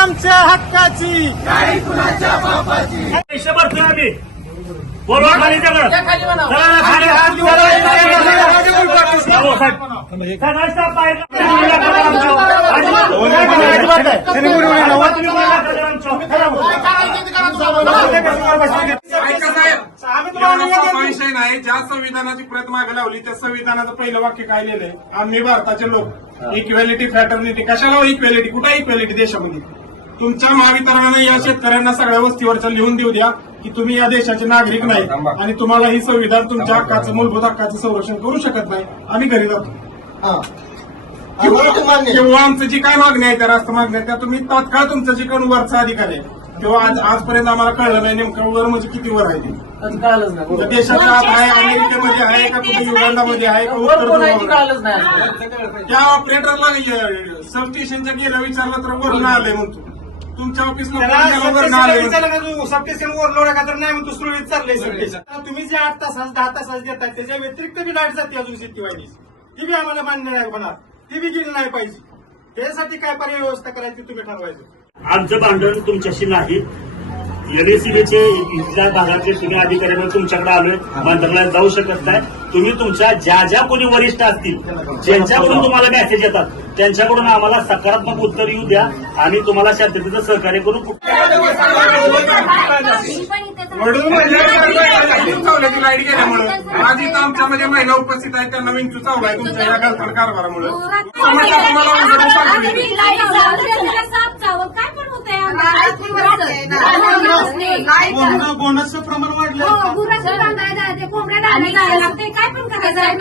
आमच्या हक्काची पैसे भरतोय आम्ही बोलवा खाली खाली हात. हो. अजिबात. तुम्ही बोला खाली आम्ही तुम्हाला एवढा विषय नाही ज्या संविधानाची प्रत मागे लावली त्या संविधानाचं पहिलं वाक्य काय लिहिलंय आम्ही भारताचे लोक इक्वॅलिटी फॅटर्निटी कशाला इक्वॅलिटी कुठे इक्वॅलिटी देशामध्ये तुमच्या महावितरणाने या शेतकऱ्यांना सगळ्या वस्तीवरचं लिहून देऊ द्या की तुम्ही या देशाचे नागरिक नाही. आणि तुम्हाला ही संविधान तुमच्या हक्काचं मूलभूत हक्काचं संरक्षण करू शकत नाही. आम्ही घरी जातो. किंवा आमचं जी काय मागणी आहे त्या राष्ट्र मागणी आहे त्या तुम्ही तात्काळ तुमचं जे कोण वरचा अधिकार आहे किंवा आज आजपर्यंत आम्हाला कळलं नाही नेमकं वर म्हणजे किती वर आहे ते. देशाच्या आत आहे अमेरिकेमध्ये आहे का कुठे युगांडामध्ये आहे का उत्तर? त्या ऑपरेटरला सब स्टेशनच्या गेलं विचारलं तर वरून आलंय म्हणतो तुमच्या ऑफिसला सबस्टेशन ओव्हरलोड का तर नाही म्हणतो सुरळीत चाललंय सबस्टेशन तुम्ही जे आठ तासास दहा तासास देतात त्याच्या व्यतिरिक्त बी लाइट जाते अजून वाहिनी ती बी आम्हाला मान्य नाही होणार. ती बी गेली नाही पाहिजे. त्यासाठी काय पर्याय व्यवस्था करायची तुम्ही ठरवायचं? आमचं भांडण तुमच्याशी नाही. एनएसीबीचे इथल्या भागातले तुम्ही अधिकाऱ्यांना तुमच्याकडे आलोय. मंत्रालयात जाऊ शकत नाही. तुम्ही तुमच्या ज्या ज्या कोणी वरिष्ठ असतील ज्यांच्याकडून तुम्हाला मेसेज येतात त्यांच्याकडून आम्हाला सकारात्मक उत्तर येऊ द्या. आणि तुम्हाला शांततेचं सहकार्य करू म्हणजे गेल्यामुळे. आज इथं आमच्यामध्ये महिला उपस्थित आहेत. त्यांना विंचू चावलाय तुमच्या या कारभारामुळे. काय बोनस- बोनसचं प्रमाण वाढलं. हो, गुराचं बांधायला कोंबड्या काय? पण करायचं. आहे,